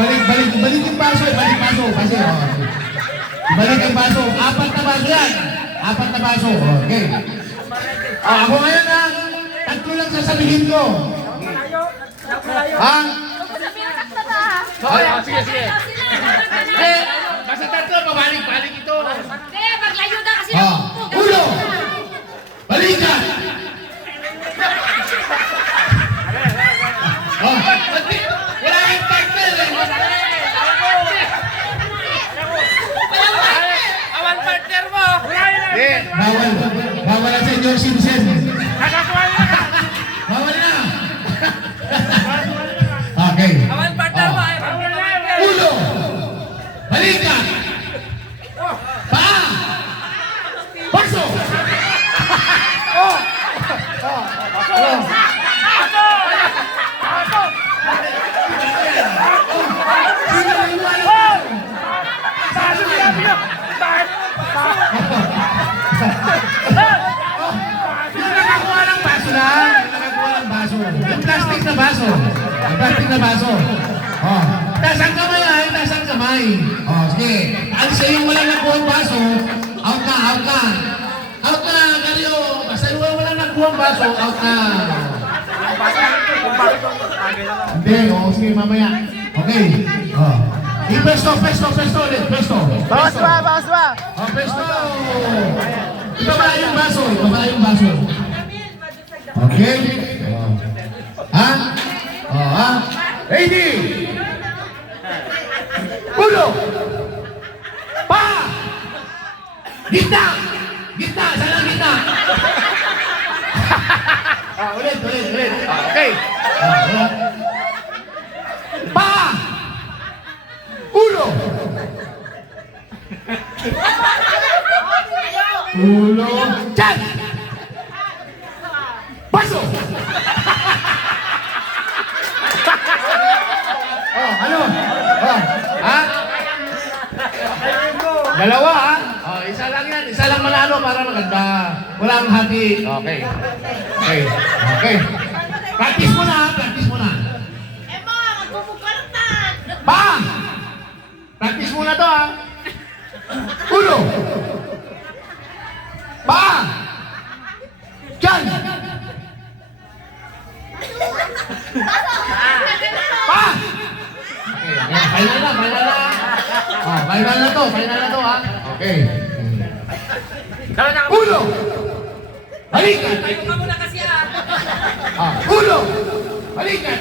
Balik yung baso, balik baso. Kasi, balik yung baso. Apat na baso yan. Apat na baso. Okay. Ako ngayon na, tatlo lang sasabihin ko. Ha? Sige. Basta tatlo, pabalik ito. Hindi, maglayo na kasi Ulo! Balikan! Wala yung partner eh. Awan partner mo! Bawal na senior citizen. Bawal na. Okay. Awan partner mo! Ulo! Balikan! Paa! Baso! Nakakuha ng baso lang. Nakakuha ng baso. Yung plastic na baso. Yung plastic na baso. Taas ang kamay ay, taas ang kamay. Sige. Ang sa yung walang nakuha ang baso, out ka. Out ka, Gario. Basta yung walang nakuha ang baso, out ka. Hindi, sige, mamaya. Okay. Pesto ulit, pesto. Bawas ba? Pesto. Ibaba yung baso. Okay? Ready? Ulo! Pa! Gitna! Sana gitna! Ulit. Okay. Pa! Ulo! Chan! Baso! Ano? Dalawa, ha? Isa lang yan. Isa lang manalo para maganda. Walang hati. Okay. Practice mo na. Pa! Practice muna to, ha? Ulo! Pa! Diyan! Pa! Final na to, ha? Okay. Ulo! Balikan! Tayo ka muna kasi Ulo! Balikan!